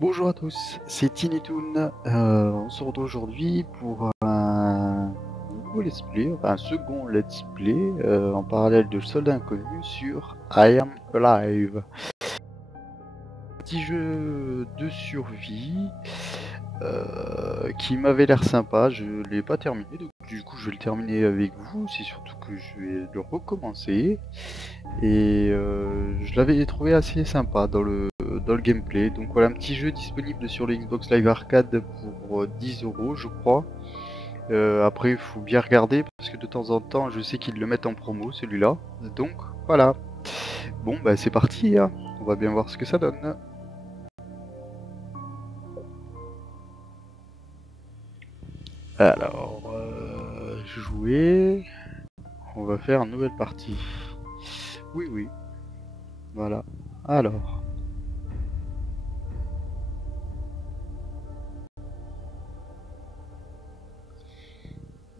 Bonjour à tous, c'est Tinitoon. On se retrouve aujourd'hui pour un nouveau let's play, enfin un second let's play en parallèle de Soldat Inconnu sur I Am Alive. Petit jeu de survie qui m'avait l'air sympa, je l'ai pas terminé, donc du coup je vais le terminer avec vous, c'est surtout que je vais le recommencer. Et je l'avais trouvé assez sympa dans le gameplay. Donc voilà, un petit jeu disponible sur le Xbox Live Arcade pour 10 € je crois. Après il faut bien regarder parce que de temps en temps je sais qu'ils le mettent en promo celui-là. Donc voilà. Bon bah c'est parti, hein. On va bien voir ce que ça donne. Alors, jouer. On va faire une nouvelle partie. Oui, oui. Voilà. Alors.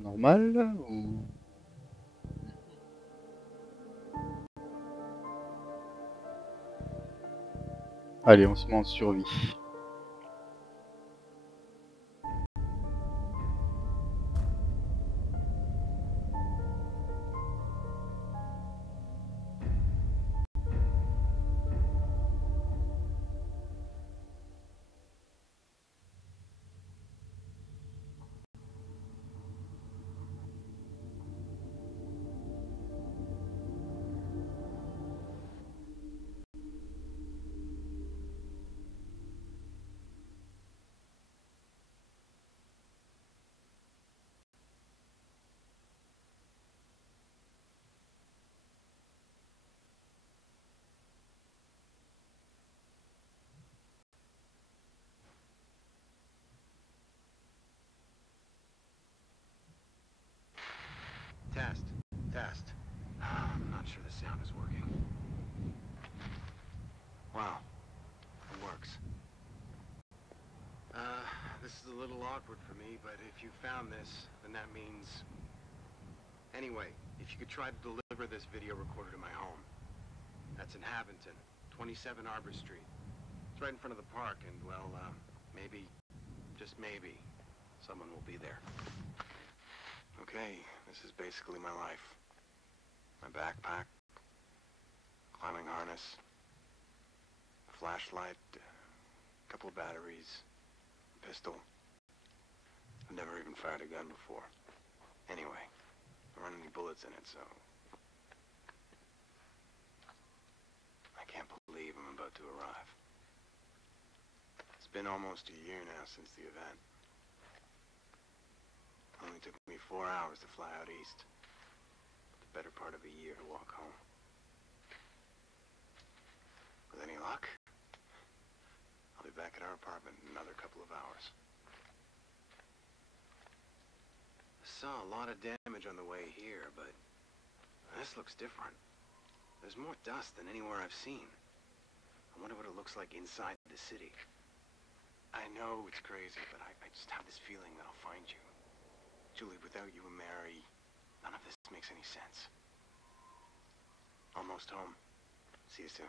Normal ou... Allez, on se met en survie. Test. I'm not sure the sound is working. Wow. It works. This is a little awkward for me, but if you found this, then that means... Anyway, if you could try to deliver this video recorder to my home. That's in Haventon, 27 Arbor Street. It's right in front of the park, and, well, maybe, just maybe, someone will be there. Okay, this is basically my life. My backpack, climbing harness, a flashlight, a couple of batteries, a pistol. I've never even fired a gun before. Anyway, there aren't any bullets in it, so... I can't believe I'm about to arrive. It's been almost a year now since the event. It only took me 4 hours to fly out east. The better part of a year to walk home. With any luck, I'll be back at our apartment in another couple of hours. I saw a lot of damage on the way here, but this looks different. There's more dust than anywhere I've seen. I wonder what it looks like inside the city. I know it's crazy, but I just have this feeling that I'll find you. Julie, without you and Mary, none of this makes any sense. Almost home. See you soon.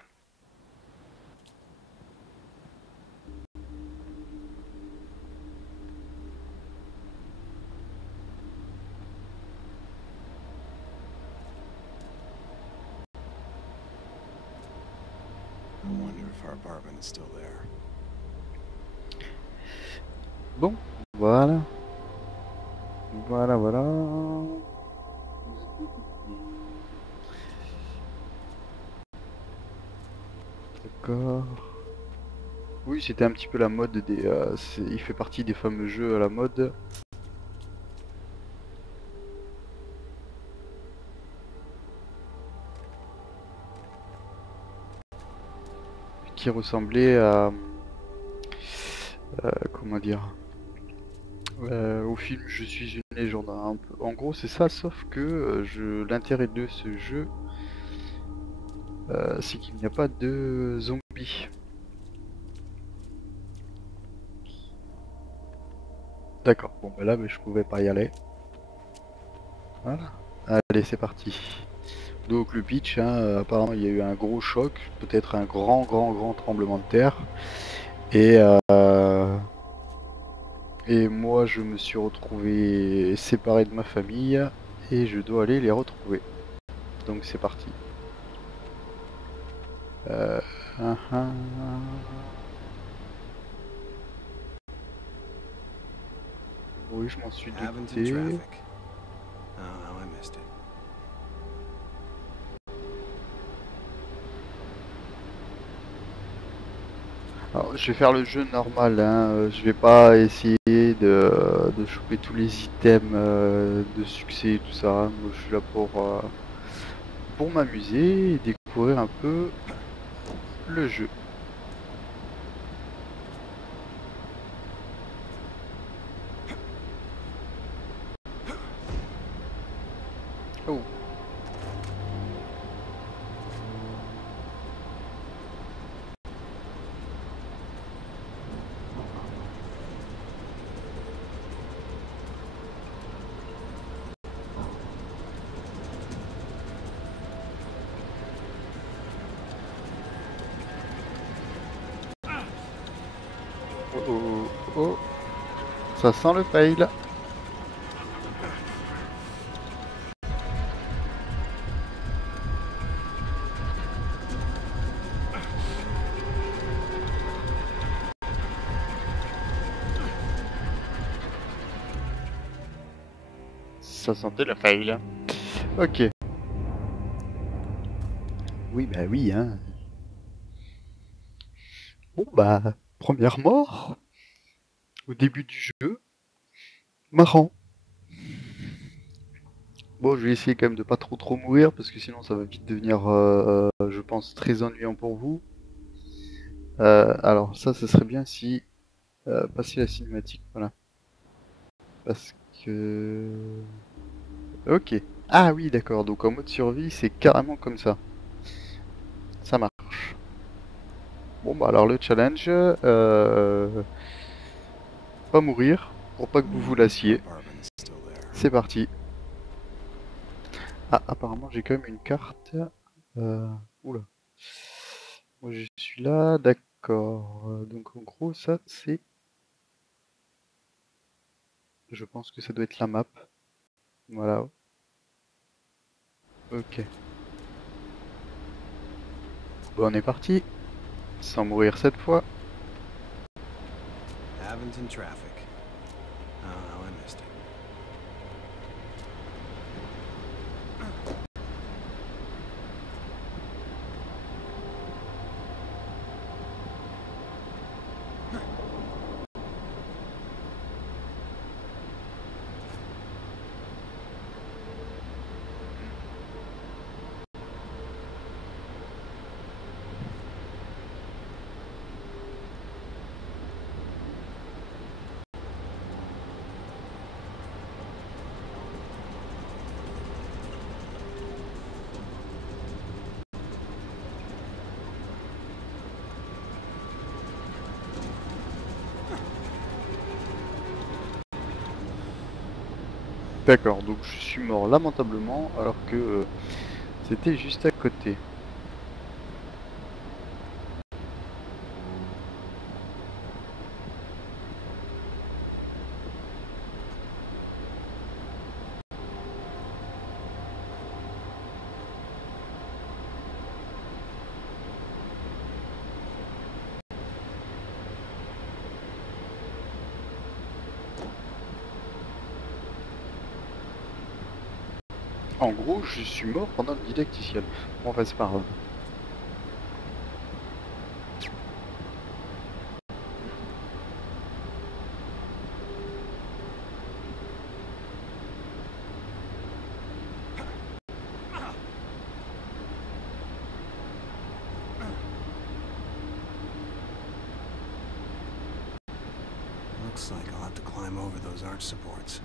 I wonder if our apartment is still there. Bon, voilà. Voilà. D'accord. Oui, c'était un petit peu la mode des... il fait partie des fameux jeux à la mode. Qui ressemblait à... comment dire, au film Je suis une légende, hein, un peu. En gros c'est ça, sauf que l'intérêt de ce jeu c'est qu'il n'y a pas de zombies. D'accord, bon bah là mais je pouvais pas y aller. Voilà. Allez c'est parti. Donc le pitch, hein, apparemment il y a eu un gros choc, peut-être un grand tremblement de terre. Et, et moi, je me suis retrouvé séparé de ma famille et je dois aller les retrouver. Donc c'est parti. Euh, ah, ah. Oui, je m'en suis Haventon douté. traffic. Oh, how I missed it. Alors, je vais faire le jeu normal, hein. Je vais pas essayer de choper tous les items de succès et tout ça. Hein. Moi, je suis là pour m'amuser et découvrir un peu le jeu. Oh. Oh, oh, oh. Ça sent le fail. Ça sentait le fail. Ok. Oui, bah oui, hein. Bon, bah, première mort au début du jeu. Marrant. Bon, je vais essayer quand même de pas trop mourir parce que sinon ça va vite devenir, je pense, très ennuyant pour vous. Alors ça serait bien si passer la cinématique, voilà. Parce que... Ok. Ah oui, d'accord. Donc en mode survie, c'est carrément comme ça. Ça marche. Bon, bah alors le challenge, pas mourir pour pas que vous vous lassiez. Apartment is still there. C'est parti. Ah, apparemment j'ai quand même une carte. Oula. Moi je suis là, d'accord. Donc en gros ça c'est... Je pense que ça doit être la map. Voilà. Ok. Bon, on est parti. Sans mourir cette fois. Haventon traffic. Oh, how I missed it. D'accord, donc je suis mort lamentablement alors que c'était juste à côté. En gros, je suis mort pendant le didacticiel. Bon, enfin, c'est pas grave. Looks like I'll have to climb over those arch supports.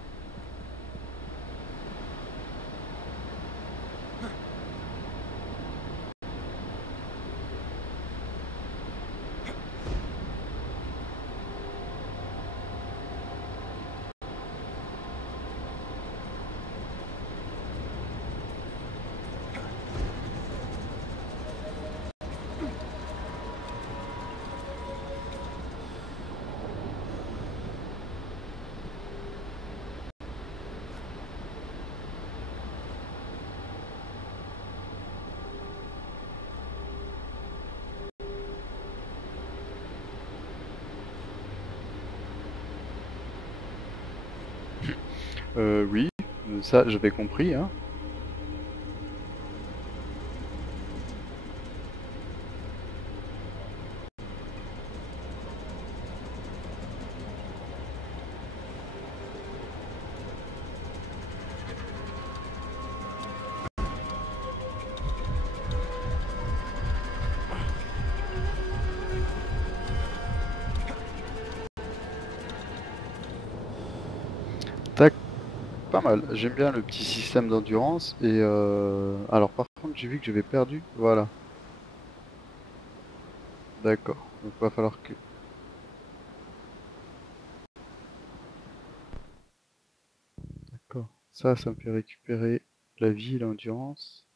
Oui, ça j'avais compris, hein. Tac, pas mal. J'aime bien le petit système d'endurance et alors par contre j'ai vu que j'avais perdu. Voilà, d'accord. Donc va falloir que. D'accord. Ça me fait récupérer la vie et l'endurance.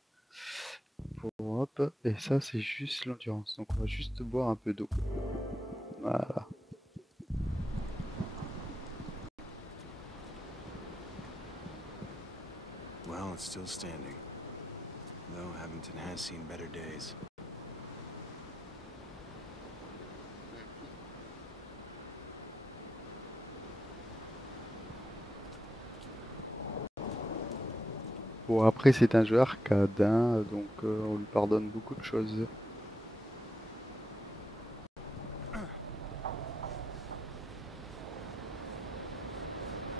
Pour hop. Et ça c'est juste l'endurance. Donc on va juste boire un peu d'eau. Voilà. Well, it's still standing. Though Havington has seen better days. Bon après c'est un jeu arcade, hein, donc on lui pardonne beaucoup de choses.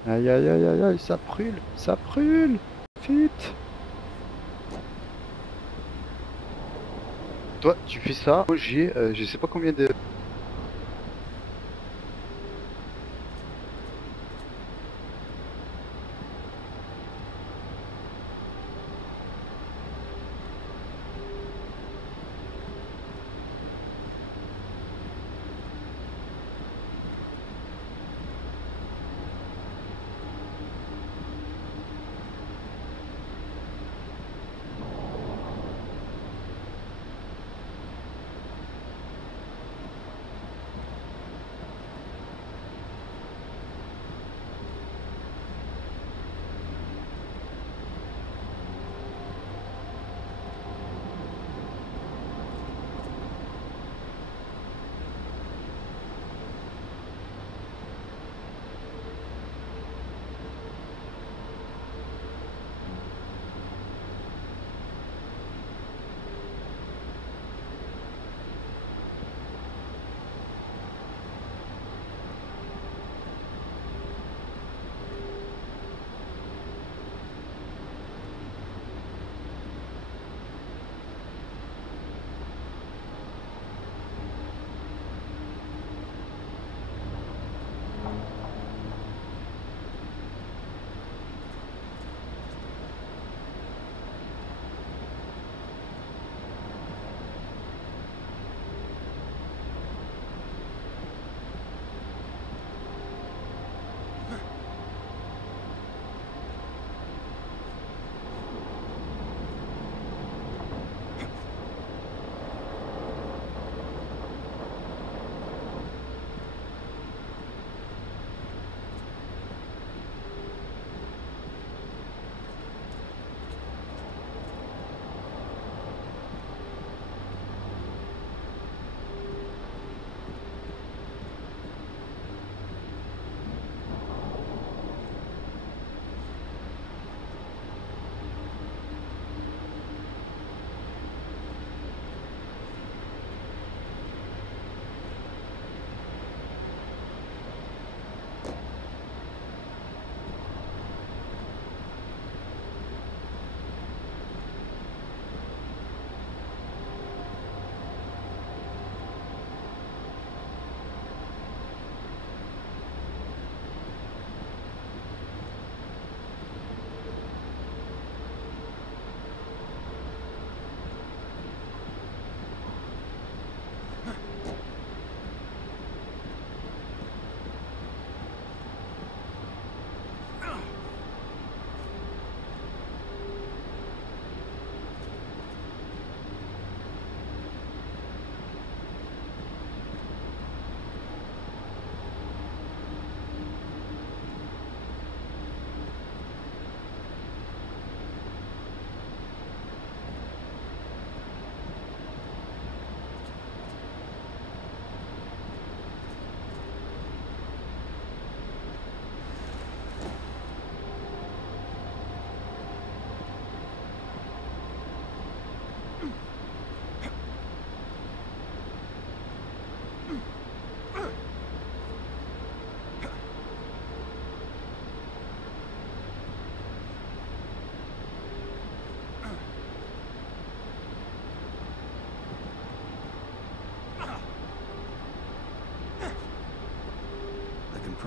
Aïe aïe aïe aïe aïe, ça brûle, ça brûle. Vite. Toi tu fais ça, moi j'ai je sais pas combien de.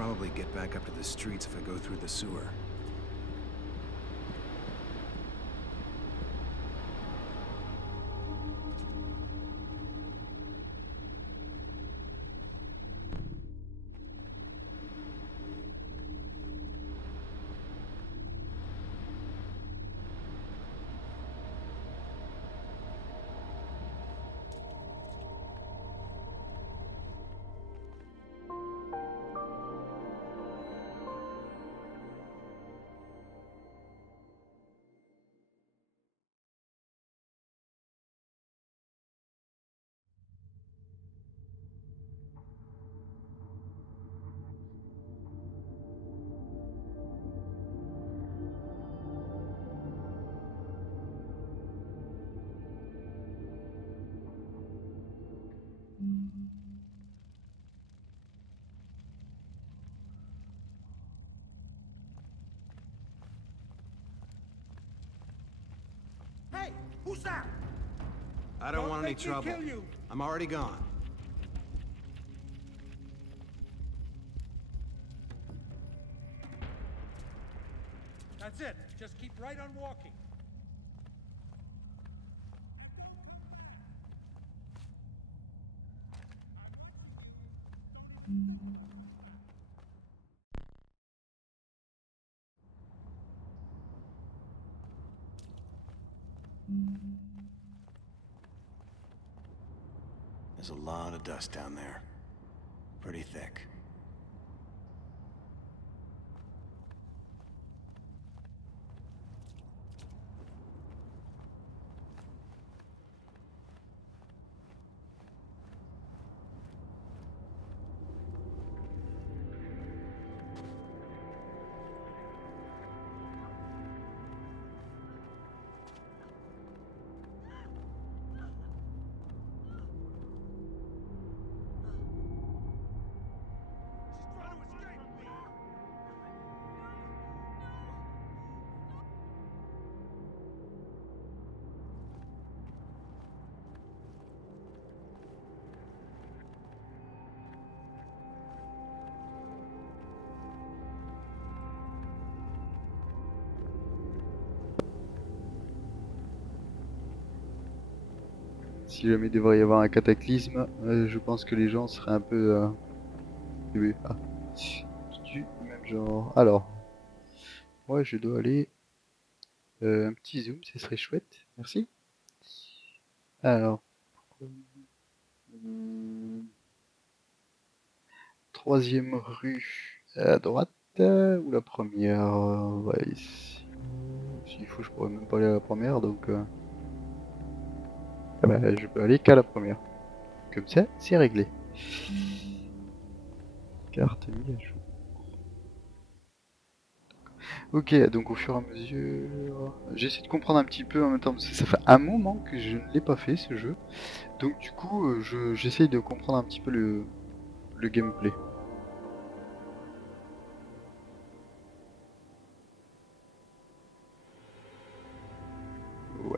probably get back up to the streets if I go through the sewer. Hey, who's that? I don't want any make me trouble. kill you. I'm already gone. That's it. Just keep right on walking. There's a lot of dust down there. Pretty thick. Si jamais il devrait y avoir un cataclysme, je pense que les gens seraient un peu du même genre. Alors, moi je dois aller. Un petit zoom, ce serait chouette, merci. Alors, troisième rue à droite, ou la première, ouais, s'il faut, je pourrais même pas aller à la première, donc ah bah, je peux aller qu'à la première. Comme ça, c'est réglé. Carte mise à jour. Ok, donc au fur et à mesure, j'essaie de comprendre un petit peu en même temps, parce que ça fait un moment que je ne l'ai pas fait ce jeu. Donc du coup, j'essaye de comprendre un petit peu le gameplay.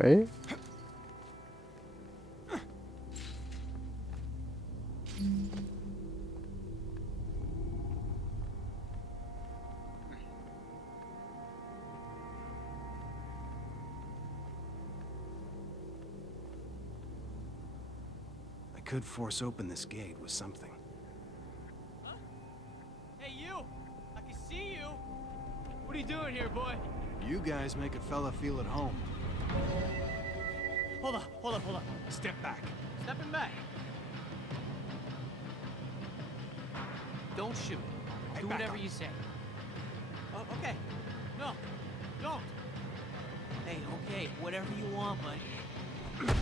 Ouais. I could force open this gate with something. Huh? Hey, you! I can see you! What are you doing here, boy? You guys make a fella feel at home. Hold up, hold up, hold up. Step back. Stepping back. Don't shoot. Hey, Do back whatever up. you say. Oh, okay. No, don't. Hey, okay, whatever you want, buddy.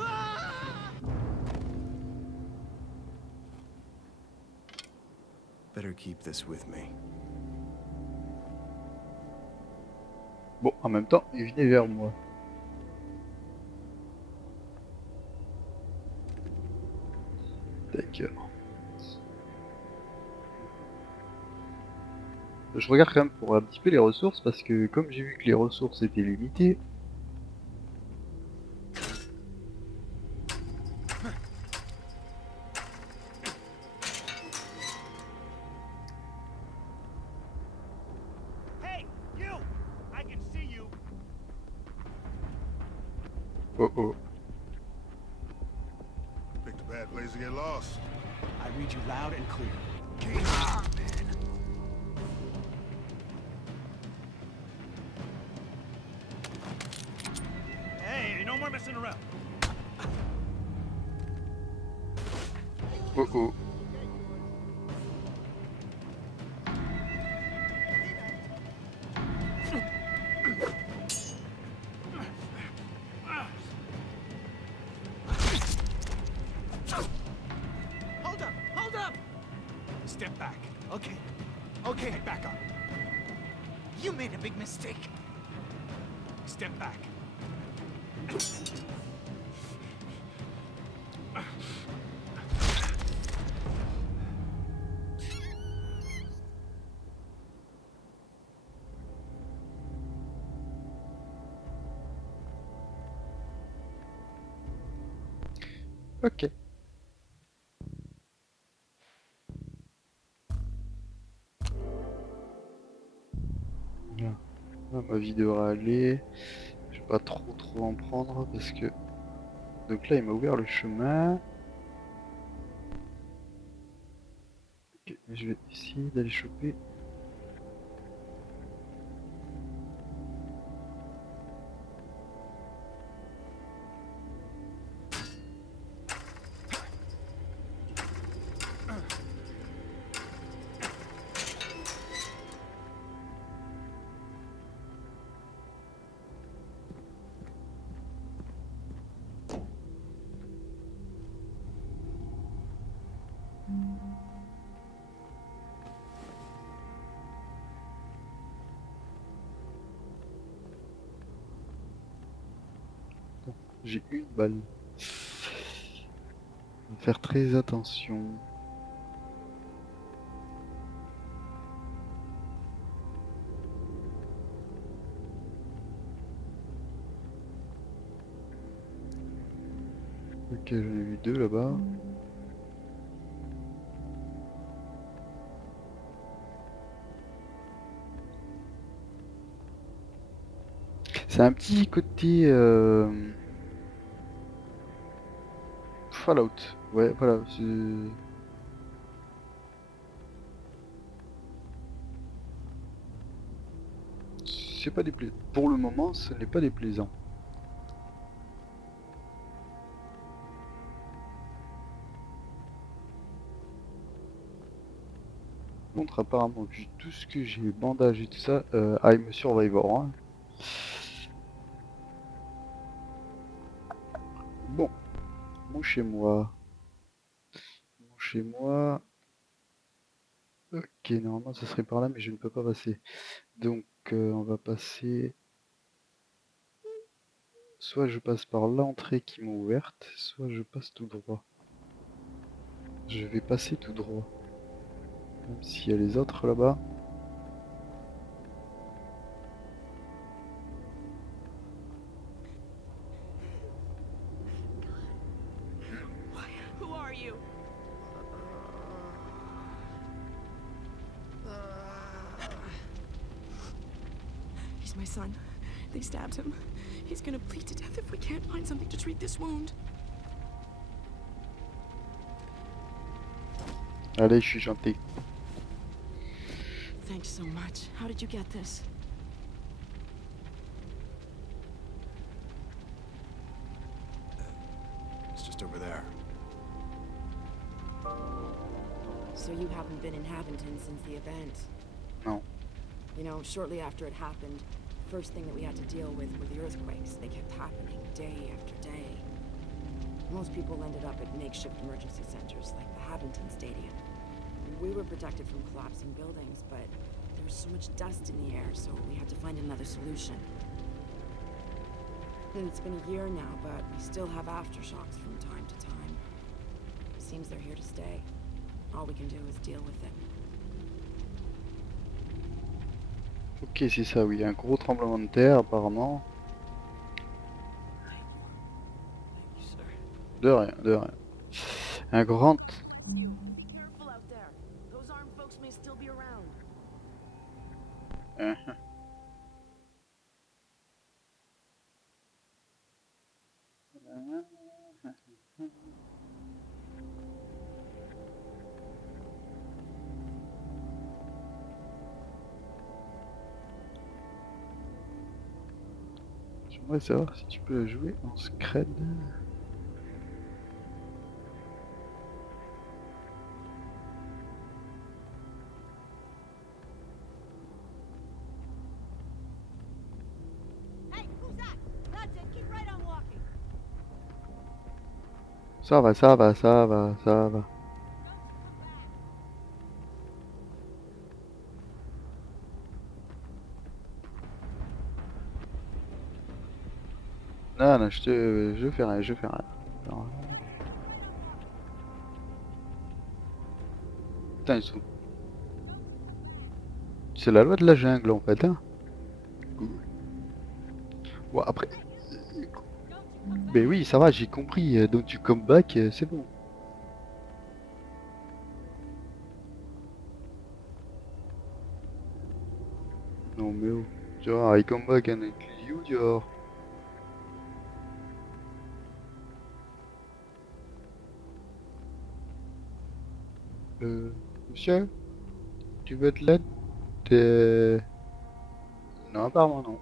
Ah! Better keep this with me. Bon, en même temps, il venait vers moi. D'accord. Je regarde quand même pour un petit peu les ressources, parce que comme j'ai vu que les ressources étaient limitées, Oh oh. Picked a bad place to get lost. I read you loud and clear. Hey, no more messing around. Oh oh. Hold up! Hold up! Step back. Okay. Okay, back up. You made a big mistake. Step back. Ok. Bien. Là, ma vie devrait aller. Je vais pas trop en prendre parce que... Donc là il m'a ouvert le chemin. Ok, je vais essayer d'aller choper. J'ai une balle. Faut faire très attention. Ok, j'en ai vu deux là-bas. C'est un petit côté Fallout. Ouais, voilà. C'est pas déplaisant. Pour le moment, ce n'est pas déplaisant. Contre apparemment, vu tout ce que j'ai, bandage et tout ça, I'm a Survivor. Hein. Bon, mon chez moi. Mon chez moi. Ok, normalement ça serait par là, mais je ne peux pas passer. Donc on va passer. Soit je passe par l'entrée qui m'a ouverte, soit je passe tout droit. Je vais passer tout droit. Même s'il y a les autres là-bas. Who are you? He's my son. They stabbed him. He's gonna bleed to death if we can't find something to treat this wound. Allez, je suis gentil. Thanks so much. How did you get this? It's just over there. So you haven't been in Haventon since the event? No. You know, shortly after it happened, the first thing that we had to deal with were the earthquakes. They kept happening day after day. Most people ended up at makeshift emergency centers like the Haventon Stadium. We were protected from collapsing buildings, but there was so much dust in the air, so we had to find another solution. And it's been a year now, but we still have aftershocks from time to time. Seems they're here to stay. All we can do is deal with it. Ok, c'est ça, oui. Un gros tremblement de terre, apparemment. De rien, de rien. Un grand... Be careful out there. Those armed folks may still be around. J'aimerais savoir si tu peux jouer en scred. Hey, who's that? That's it. Keep right on walking. Ça va, ça va, ça va, ça va. Non, non, je fais rien, je fais rien. Non. Putain, ils sont... C'est la loi de la jungle en fait, hein. Bon, après... Ben oui, ça va, j'ai compris. Donc tu come back, c'est bon. Non mais oh. Tu vois, I come back and I kill you, tu vois. Monsieur, tu veux de l'aide? Non, apparemment non.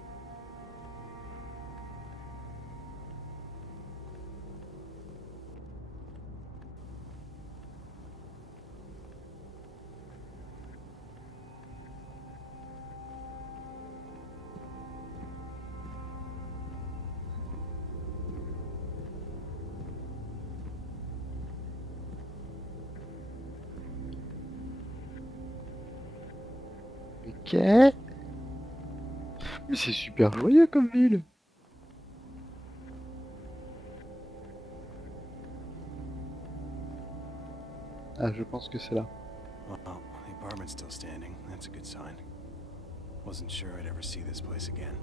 Ok. Mais c'est super joyeux comme ville. Ah, je pense que c'est là. Well, the apartment's still standing. That's a good sign. Wasn't sure I'd ever see this place again.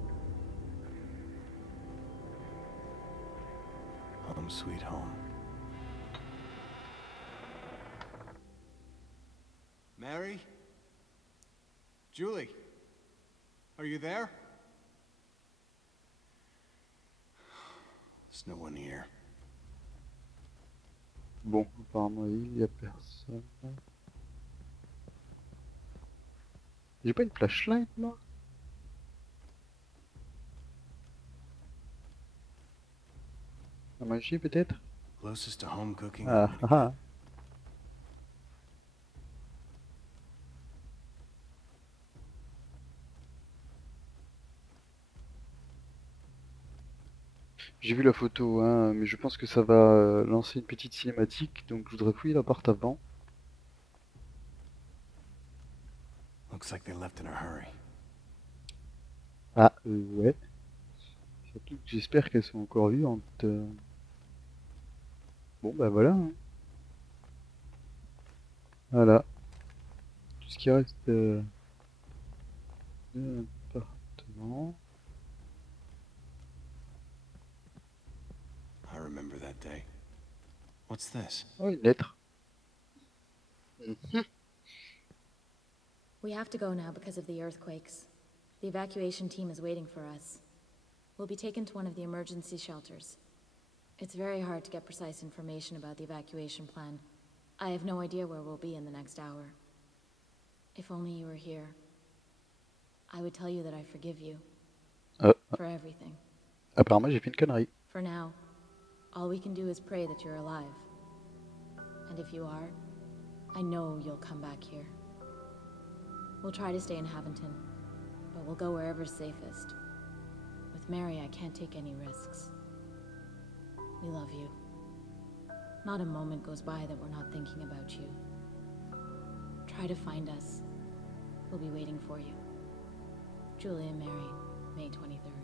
Home sweet home. Mary? Julie? Are you there? There's no one here. Bon, apparemment il y a personne. J'ai pas une flashlight moi? La magie peut-être? Closest to home cooking. Ah ah ah. J'ai vu la photo, hein, mais je pense que ça va lancer une petite cinématique, donc je voudrais fouiller l'appart avant. Looks like they left in a hurry. Ah, ouais. Surtout que j'espère qu'elles sont encore vivantes. Bon, bah voilà. Hein. Voilà. Tout ce qui reste de l'appartement. I remember that day. What's this? Oh, une lettre. We have to go now because of the earthquakes. The evacuation team is waiting for us. We'll be taken to one of the emergency shelters. It's very hard to get precise information about the evacuation plan. I have no idea where we'll be in the next hour. If only you were here, I would tell you that I forgive you. For everything. Apparemment, j'ai fait une connerie. For now, all we can do is pray that you're alive. And if you are, I know you'll come back here. We'll try to stay in Haventon, but we'll go wherever's safest. With Mary, I can't take any risks. We love you. Not a moment goes by that we're not thinking about you. Try to find us. We'll be waiting for you. Julie and Mary, May 23rd.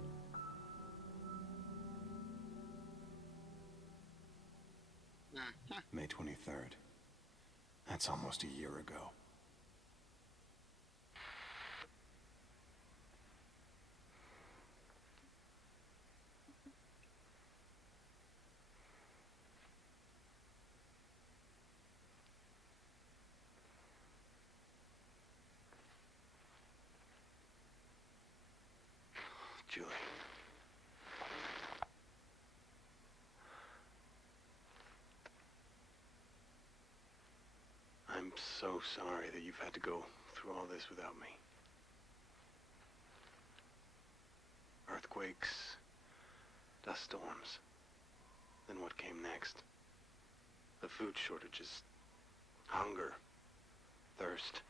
May 23rd. That's almost a year ago. Julie. I'm so sorry that you've had to go through all this without me. Earthquakes, dust storms. Then what came next? The food shortages, hunger, thirst.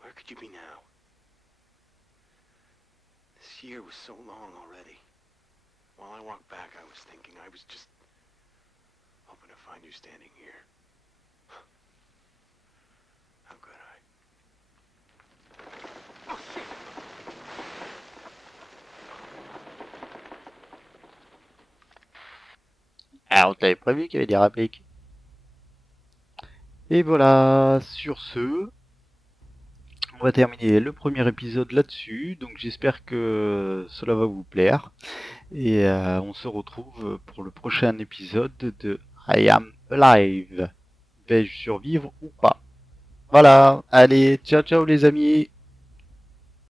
Where could you be now? This year was so long already. While I walked back, I was thinking I was just hoping to find you standing here. How could I? Oh, shit! Ah, on t'avait prévu qu'il y avait des répliques. Et voilà, sur ce, on va terminer le premier épisode là-dessus. Donc j'espère que cela va vous plaire. Et on se retrouve pour le prochain épisode de I Am Alive. Vais-je survivre ou pas? Voilà, allez, ciao ciao les amis.